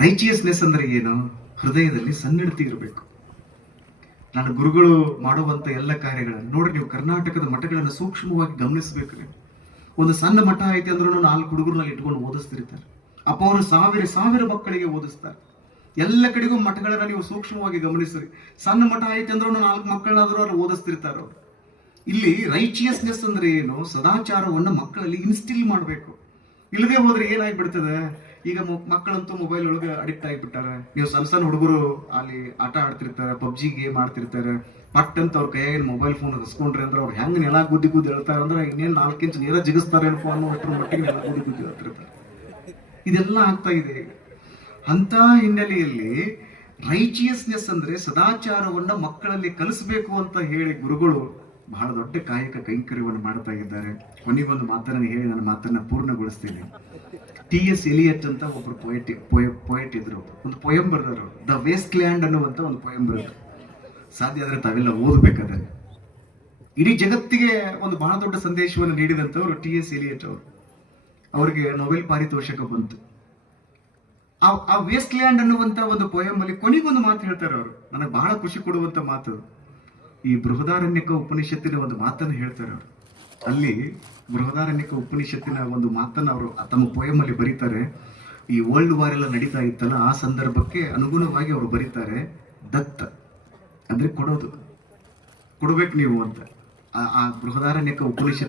Righteousness ಅಂದ್ರೆ ಏನು? ಹೃದಯದಲ್ಲಿ ಸನ್ನಡತೆ ಇರಬೇಕು. ನಾನು ಗುರುಗಳು ಮಾಡುವಂತ ಎಲ್ಲ ಕಾರ್ಯಗಳನ್ನು ನೋಡ್ರಿ, ನೀವು ಕರ್ನಾಟಕದ ಮಠಗಳನ್ನು ಸೂಕ್ಷ್ಮವಾಗಿ ಗಮನಿಸಬೇಕ್ರಿ. ಒಂದು ಸಣ್ಣ ಮಠ ಐತಿ ಅಂದ್ರೂ 4 ಹುಡುಗರಲ್ಲಿ ಇಟ್ಕೊಂಡು ಓದಿಸ್ತಿರ್ತಾರೆ. ಅಪ್ಪ ಅವರು ಸಾವಿರ ಮಕ್ಕಳಿಗೆ ಓದಿಸ್ತಾರೆ. ಎಲ್ಲ ಕಡೆಗೂ ಮಠಗಳನ್ನ ನೀವು ಸೂಕ್ಷ್ಮವಾಗಿ ಗಮನಿಸ್ರಿ. ಸಣ್ಣ ಮಠ ಐತಿ ಅಂದ್ರೂ 4 ಮಕ್ಕಳಾದ್ರೂ ಅವ್ರು ಓದಿಸ್ತಿರ್ತಾರ. ಇಲ್ಲಿ ರೈಚಿಯಸ್ನೆಸ್ ಅಂದ್ರೆ ಏನು? ಸದಾಚಾರವನ್ನ ಮಕ್ಕಳಲ್ಲಿ ಇನ್ಸ್ಟಿಲ್ ಮಾಡಬೇಕು. ಇಲ್ಲದೆ ಹೋದ್ರೆ ಏನಾಗ್ಬಿಡ್ತದೆ, ಈಗ ಮಕ್ಕಳಂತೂ ಮೊಬೈಲ್ ಒಳಗೆ ಅಡಿಕ್ಟ್ ಆಗಿಬಿಟ್ಟಾರೆ. ನೀವು ಸಣ್ಣ ಹುಡುಗರು ಅಲ್ಲಿ ಆಟ ಆಡ್ತಿರ್ತಾರೆ, ಪಬ್ಜಿ ಗೇಮ್ ಆಡ್ತಿರ್ತಾರೆ. ಪಟ್ ಅಂತ ಅವ್ರ ಕೈಯಾಗ ಮೊಬೈಲ್ ಫೋನ್ ಹಸ್ಕೊಂಡ್ರಿ ಅಂದ್ರೆ ಅವ್ರು ಹೆಂಗ್ ನೆಲ ಗುದ್ದಿ ಹೇಳ್ತಾರೆ ಅಂದ್ರೆ ಇನ್ನೇನು 4 ಇಂಚ್ ನೇರ ಜಿಗಿಸ್ತಾರೆ ಅನ್ನೋ ಅಷ್ಟರ ಮಟ್ಟಿಗೆ ನೆಲ ಗುದ್ದಿ ಹೇಳ್ತಿರ್ತಾರೆ. ಇದೆಲ್ಲ ಆಗ್ತಾ ಇದೆ. ಅಂತ ಹಿನ್ನೆಲೆಯಲ್ಲಿ ರೈಚಿಯಸ್ನೆಸ್ ಅಂದ್ರೆ ಸದಾಚಾರವನ್ನ ಮಕ್ಕಳಲ್ಲಿ ಕಲಿಸಬೇಕು ಅಂತ ಹೇಳಿ ಗುರುಗಳು ಬಹಳ ದೊಡ್ಡ ಕಾಯಕ ಕೈಂಕರ್ಯವನ್ನು ಮಾಡ್ತಾ ಇದ್ದಾರೆ. ಕೊನೆಗೊಂದು ಮಾತನ್ನು ಹೇಳಿ ನನ್ನ ಮಾತನ್ನ ಪೂರ್ಣಗೊಳಿಸ್ತೇನೆ. T.S. ಎಲಿಯಟ್ ಅಂತ ಒಬ್ರು ಪೊಯೆಟ್ ಇದ್ರು. ಒಂದು ಪೊಯಂ ಬರೆದರು, ದ ವೇಸ್ಟ್ ಲ್ಯಾಂಡ್ ಅನ್ನುವಂತ ಒಂದು ಪೊಯಂ ಬರೆದರು. ಸಾಧ್ಯ ಆದ್ರೆ ತಾವೆಲ್ಲ ಓದಬೇಕಾದ್ರೆ. ಇಡೀ ಜಗತ್ತಿಗೆ ಒಂದು ಬಹಳ ದೊಡ್ಡ ಸಂದೇಶವನ್ನು ನೀಡಿದಂತವ್ರು T.S. ಎಲಿಯಟ್ ಅವರು. ಅವರಿಗೆ ನೊಬೆಲ್ ಪಾರಿತೋಷಕ ಬಂತು. ಆ ವೇಸ್ಟ್ ಲ್ಯಾಂಡ್ ಅನ್ನುವಂತ ಒಂದು ಪೊಯಂ ಅಲ್ಲಿ ಕೊನೆಗೊಂದು ಮಾತು ಹೇಳ್ತಾರೆ ಅವರು, ನನಗೆ ಬಹಳ ಖುಷಿ ಕೊಡುವಂತ ಮಾತು. ಈ ಬೃಹದಾರಣ್ಯಕ ಉಪನಿಷತ್ತಿನ ಒಂದು ಮಾತನ್ನು ಹೇಳ್ತಾರೆ ಅವರು. ಅಲ್ಲಿ ಬೃಹದಾರಣ್ಯಕ ಉಪನಿಷತ್ತಿನ ಒಂದು ಮಾತನ್ನ ಅವರು ತಮ್ಮ ಪೊಯಂ ಅಲ್ಲಿ ಬರೀತಾರೆ. ಈ ವರ್ಲ್ಡ್ ವಾರ್ ಎಲ್ಲ ನಡೀತಾ ಇತ್ತಲ್ಲ, ಆ ಸಂದರ್ಭಕ್ಕೆ ಅನುಗುಣವಾಗಿ ಅವರು ಬರೀತಾರೆ, ದತ್ತ ಅಂದ್ರೆ ಕೊಡೋದು, ಕೊಡ್ಬೇಕು ನೀವು ಅಂತ. ಆ ಬೃಹದಾರಣ್ಯಕ ಉಪನಿಷತ್